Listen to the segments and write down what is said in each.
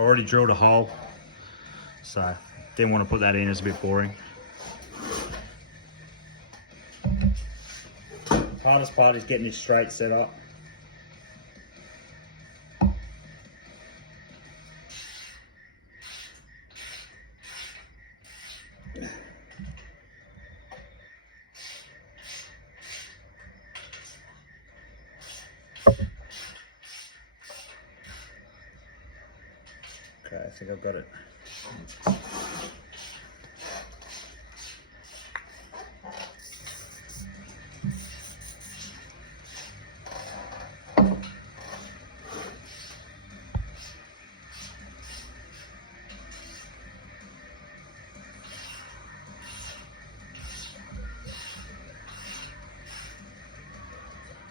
I already drilled a hole, so didn't want to put that in, it's a bit boring. The hardest part is getting this straight set up. Okay, I think I've got it.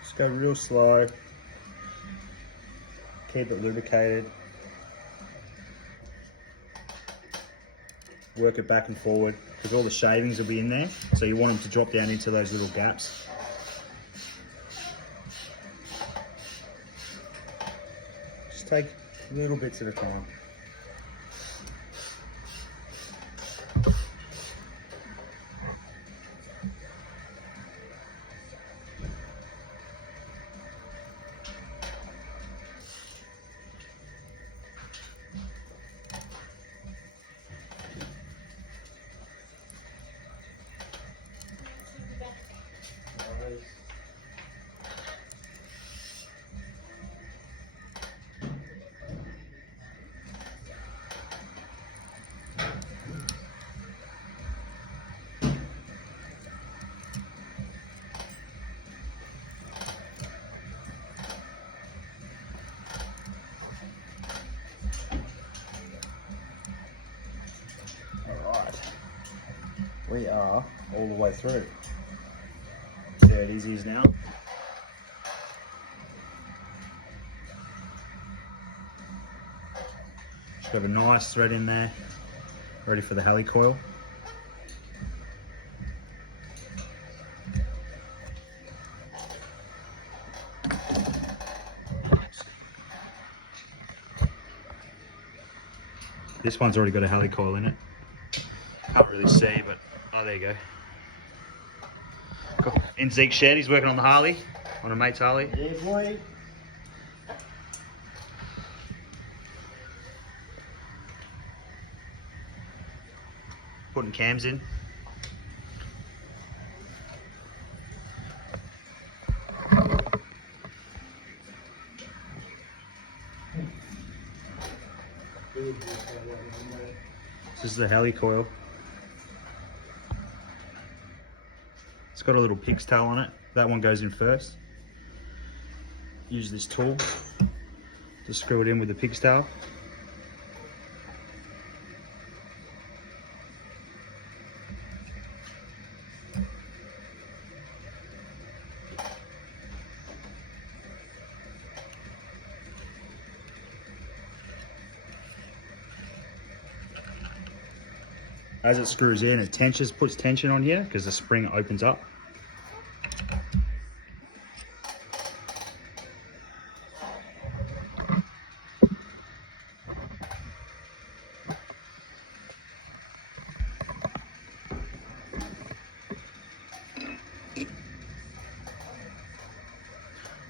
Just go real slow. Keep it lubricated. Work it back and forward because all the shavings will be in there, so you want them to drop down into those little gaps. Just take little bits at a time. We are all the way through. See how easy it is now? Should have a nice thread in there, ready for the helicoil. This one's already got a helicoil in it. Can't really see, but oh, there you go. Cool. In Zeke's shed, he's working on the Harley, on a mate's Harley. Yeah, boy. Putting cams in. This is the helicoil. It's got a little pig's tail on it. That one goes in first. Use this tool to screw it in with the pig's tail. As it screws in, it puts tension on here because the spring opens up.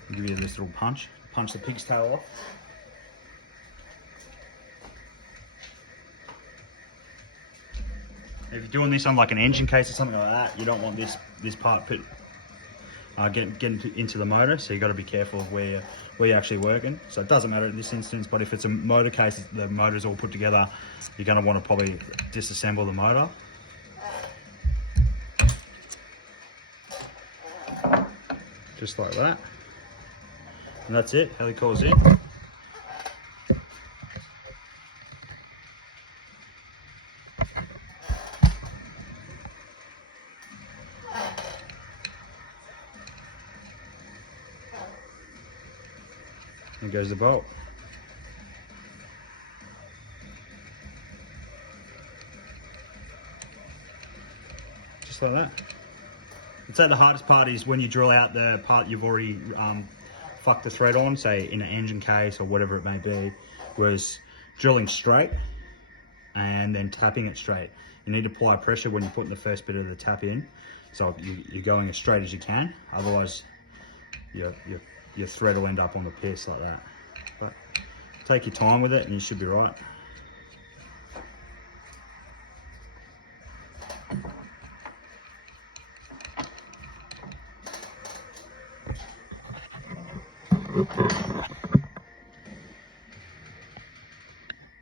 I'll give you this little punch the pig's tail off. If you're doing this on like an engine case or something like that, you don't want this part getting into the motor, so you got to be careful of where you're actually working. So it doesn't matter in this instance, but if it's a motor case, the motor's all put together, you're going to want to probably disassemble the motor. Just like that. And that's it, helicoil's in. And goes the bolt. Just like that. I'd say the hardest part is when you drill out the part you've already fucked the thread on, say in an engine case or whatever it may be, whereas drilling straight and then tapping it straight. You need to apply pressure when you're putting the first bit of the tap in, so you're going as straight as you can, otherwise your thread will end up on the piece like that. But take your time with it and you should be right.